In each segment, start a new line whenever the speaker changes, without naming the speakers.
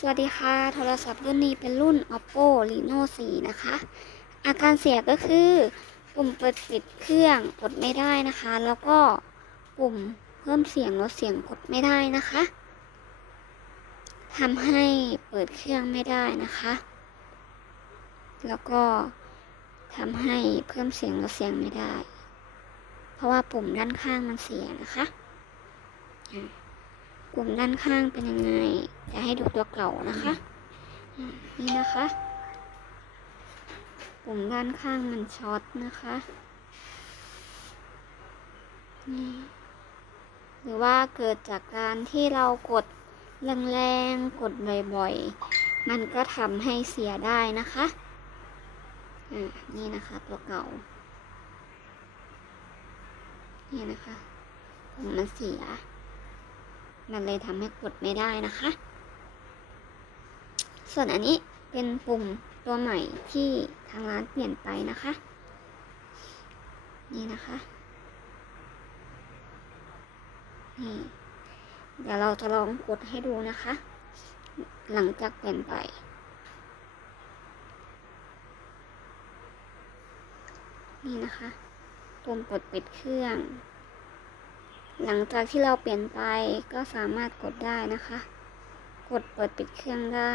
สวัสดีค่ะ โทรศัพท์รุ่นนี้เป็นรุ่น oppo reno 4 นะคะ อาการเสียก็คือ ปุ่มเปิดปิดเครื่องกดไม่ได้นะคะ แล้วก็ปุ่มเพิ่มเสียงลดเสียงกดไม่ได้นะคะทำให้เปิดเครื่องไม่ได้นะคะ แล้วก็ทำให้เพิ่มเสียงลดเสียงไม่ได้ เพราะว่าปุ่มด้านข้างมันเสียนะคะ อะปุ่มด้านข้างเป็นยังไง จะให้ดูตัวเก่านะคะ นี่นะคะปุ่มด้านข้างมันช็อตนะคะนี่หรือว่าเกิดจากการที่เรากดแรงๆ กดบ่อยๆ มันก็ทำให้เสียได้นะคะ อะนี่นะคะตัวเก่า นี่นะคะปุ่มมันเสีย มันเลยทำให้กดไม่ได้นะคะ ส่วนอันนี้เป็นปุ่มตัวใหม่ที่ทางร้านเปลี่ยนไปนะคะ นี่นะคะ นี่ เดี๋ยวเราจะลองกดให้ดูนะคะ หลังจากเปลี่ยนไปนี่นะคะปุ่มกดปิดเครื่อง หลังจากที่เราเปลี่ยนไปก็สามารถกดได้นะคะ กดเปิดปิดเครื่องได้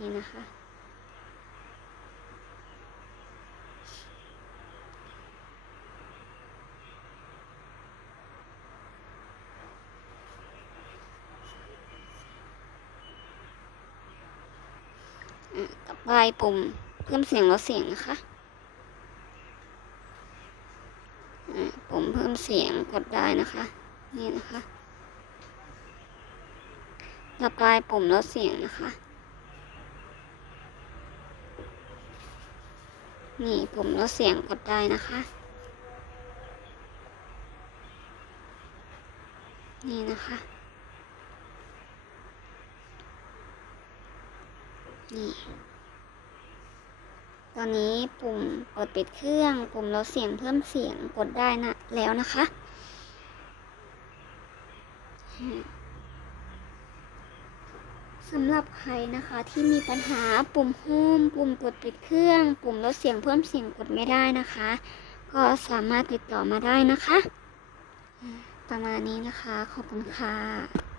นี่นะคะ ต่อไปปุ่มเพิ่มเสียงลดเสียงนะคะ อะ ปุ่มเพิ่มเสียงกดได้นะคะ นี่นะคะ ต่อไปปุ่มลดเสียงนะคะ นี่ปุ่มลดเสียงกดได้นะคะ นี่นะคะ นี่ ตอนนี้ปุ่มเปิดปิดเครื่อง ปุ่มลดเสียงเพิ่มเสียงกดได้นะแล้วนะคะ สำหรับใครนะคะที่มีปัญหาปุ่มโฮมปุ่มกดปิดเครื่อง ปุ่มลดเสียงเพิ่มเสียงกดไม่ได้นะคะ ก็สามารถติดต่อมาได้นะคะ ประมาณนี้นะคะ ขอบคุณค่ะ